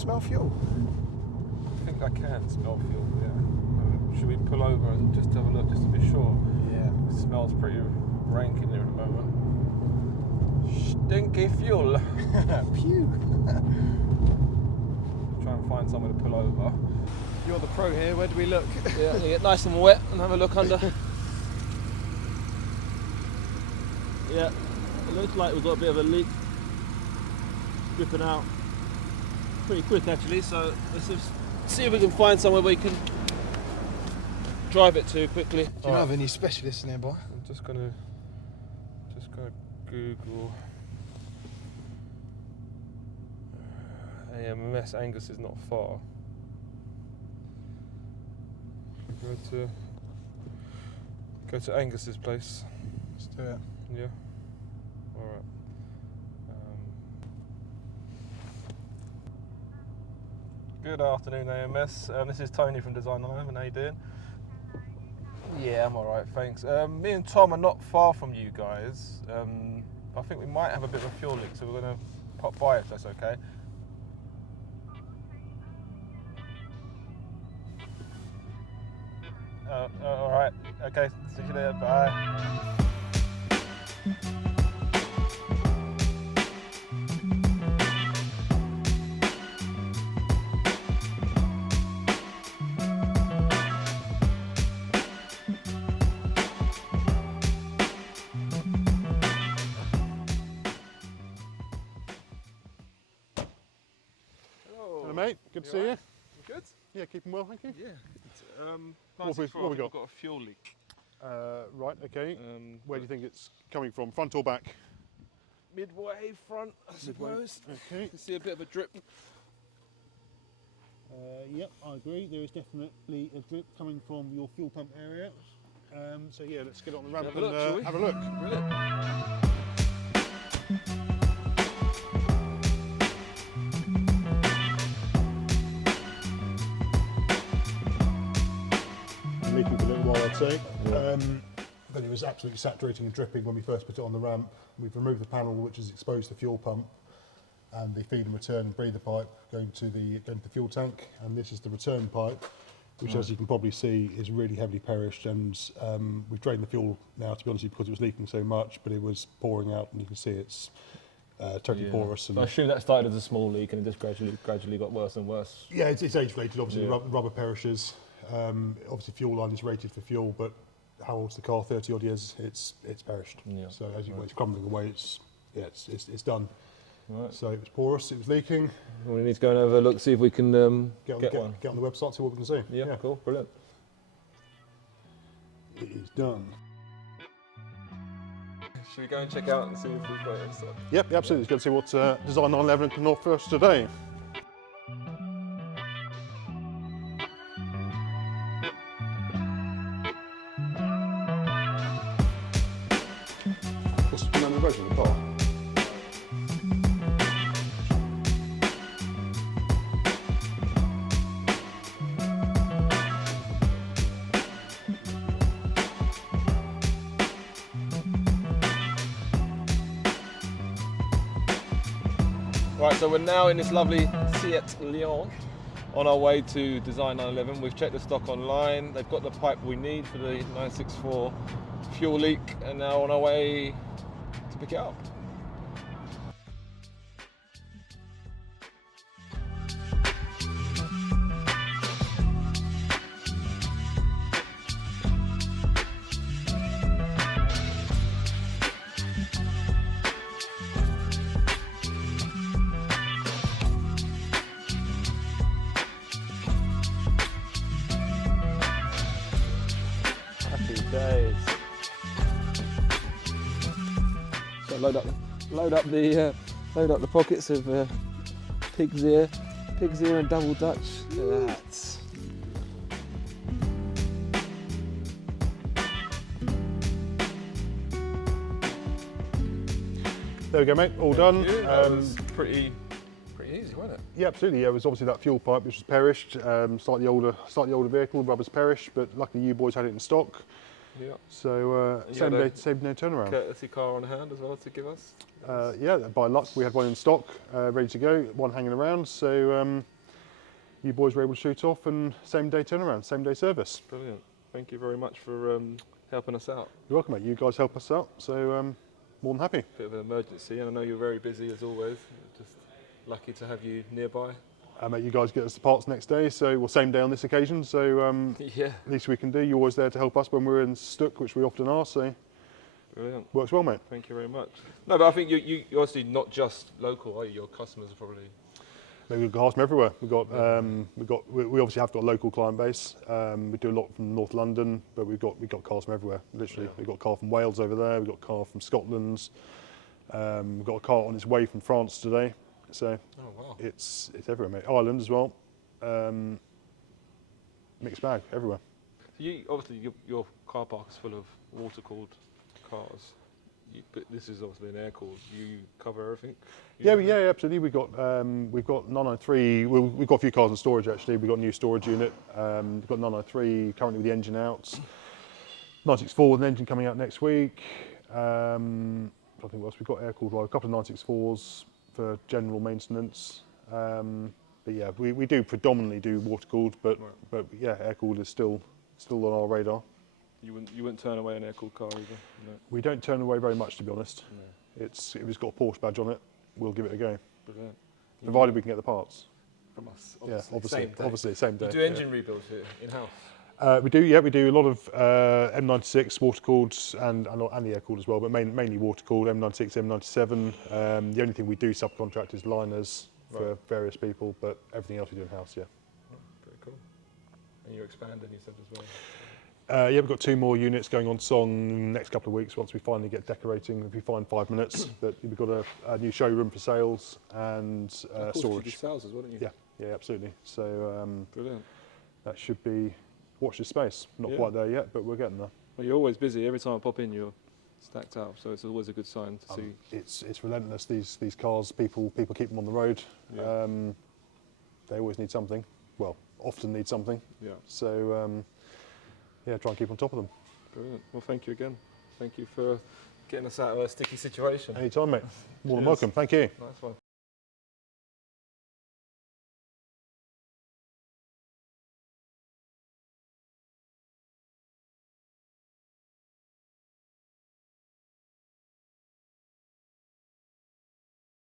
smell fuel? I think I can smell fuel, yeah. Should we pull over and just have a look just to be sure? Yeah. It smells pretty rank in here at the moment. Stinky fuel. Pew. Try and find somewhere to pull over. You're the pro here, where do we look? Yeah, you get nice and wet and have a look under. Yeah, it looks like we've got a bit of a leak dripping out pretty quick actually, so let's just see if we can find somewhere we can drive it to quickly. Do you have any specialists nearby? I'm just gonna Google AMS. Angus is not far. Go to Angus's place. Let's do it. Yeah. All right. Good afternoon, AMS. This is Tony from Design 11. How you doing? Yeah, I'm all right, thanks. Me and Tom are not far from you guys. I think we might have a bit of a fuel leak, so we're going to pop by if that's okay. All right. Okay. See you later. Bye. Hello mate, good to see you. Good? Yeah, keeping well, thank you. Yeah. What we got? We've got a fuel leak. Right, okay. Where do you think it's coming from, front or back? Midway front, I suppose. Okay. You can see a bit of a drip. Yep, I agree. There is definitely a drip coming from your fuel pump area. So yeah, let's get on the ramp Have a look, shall we? have a look. Brilliant. Leaking for a little while, I'd say. Yeah. But it was absolutely saturating and dripping when we first put it on the ramp. We've removed the panel which is exposed to the fuel pump, and the feed and return and breather pipe going to the fuel tank, and this is the return pipe, which as you can probably see is really heavily perished, and we've drained the fuel now, to be honest with you, because it was leaking so much, but it was pouring out, and you can see it's totally porous. And I assume that started as a small leak and it just gradually got worse and worse. yeah, it's age related, obviously. Rubber perishes. Obviously fuel line is rated for fuel, but how old's the car? 30 odd years. It's perished. Yeah. So as you it's crumbling away. It's done. Right. So it was porous. It was leaking. We need to go and have a look, see if we can get one. Get on the website, see what we can see. Yeah, cool, brilliant. It is done. Should we go and check out and see if we've got it in stock? Yep, absolutely. Let's go and see what Design 911 can offer us today. What's the manual version of the car? Right, so we're now in this lovely Seat Leon on our way to Design 911. We've checked the stock online. They've got the pipe we need for the 964 fuel leak, and now on our way to pick it up. Days. So load up the pockets of pig's ear and double Dutch. Look at that. There we go, mate. All done. That was pretty easy, wasn't it? Yeah, absolutely. Yeah, it was obviously that fuel pipe which was perished. Slightly older vehicle, rubber's perished, but luckily you boys had it in stock. Yeah. So And you same had day turnaround. Courtesy car on hand as well to give us. Yeah, by luck we had one in stock, ready to go, one hanging around. So you boys were able to shoot off and same day turnaround, same day service. Brilliant. Thank you very much for helping us out. You're welcome, mate. You guys help us out, so more than happy. Bit of an emergency, and I know you're very busy as always. Just lucky to have you nearby. Mate, you guys get us the parts next day, so well, same day on this occasion. So Yeah. least we can do. You're always there to help us when we're in stuck, which we often are. So Brilliant. works well, mate. Thank you very much. No, but I think you're obviously not just local, are you? Your customers are probably. We've got cars from everywhere. We obviously have got a local client base. We do a lot from North London, but we've got cars from everywhere. Literally, Yeah. we've got a car from Wales over there. We've got a car from Scotland. We've got a car on its way from France today. So Oh wow. it's everywhere, mate. Ireland as well. Mixed bag everywhere. So you obviously your car park is full of water-cooled cars. But this is obviously an air-cooled. You cover everything. Yeah, absolutely. We've got 993. We've got a few cars in storage actually. We've got a new storage unit. We've got 993 currently with the engine out. 964 with an engine coming out next week. I think what else we've got air-cooled. Well, a couple of 964s for general maintenance. But yeah, we do predominantly do water-cooled, but yeah, air-cooled is still on our radar. You wouldn't turn away an air-cooled car either. No. We don't turn away very much, to be honest. No. If it's got a Porsche badge on it, we'll give it a go, Brilliant. provided we can get the parts. From us. Yeah, Same day. obviously, same day. You do engine rebuilds here in-house. We do a lot of M96 water cooled and the air cooled as well, but mainly water cooled M96, M97. The only thing we do subcontract is liners for various people, but everything else we do in house. Yeah. Very cool. And you're expanding, you said as well. Yeah, we've got 2 more units going on song next couple of weeks once we finally get decorating. If we find 5 minutes, but we've got a new showroom for sales and Of course, you storage. do sales as well, don't you? Yeah, absolutely. So Brilliant. that should be watch this space. Not quite there yet, but we're getting there. Well, you're always busy. Every time I pop in, you're stacked up. So it's always a good sign to see. It's relentless. These cars, people keep them on the road. Yeah. They always need something. Well, often need something. Yeah. So yeah, try and keep on top of them. Brilliant. Well, thank you again. Thank you for getting us out of a sticky situation. Anytime, mate. More than Cheers. welcome. Thank you. Nice one.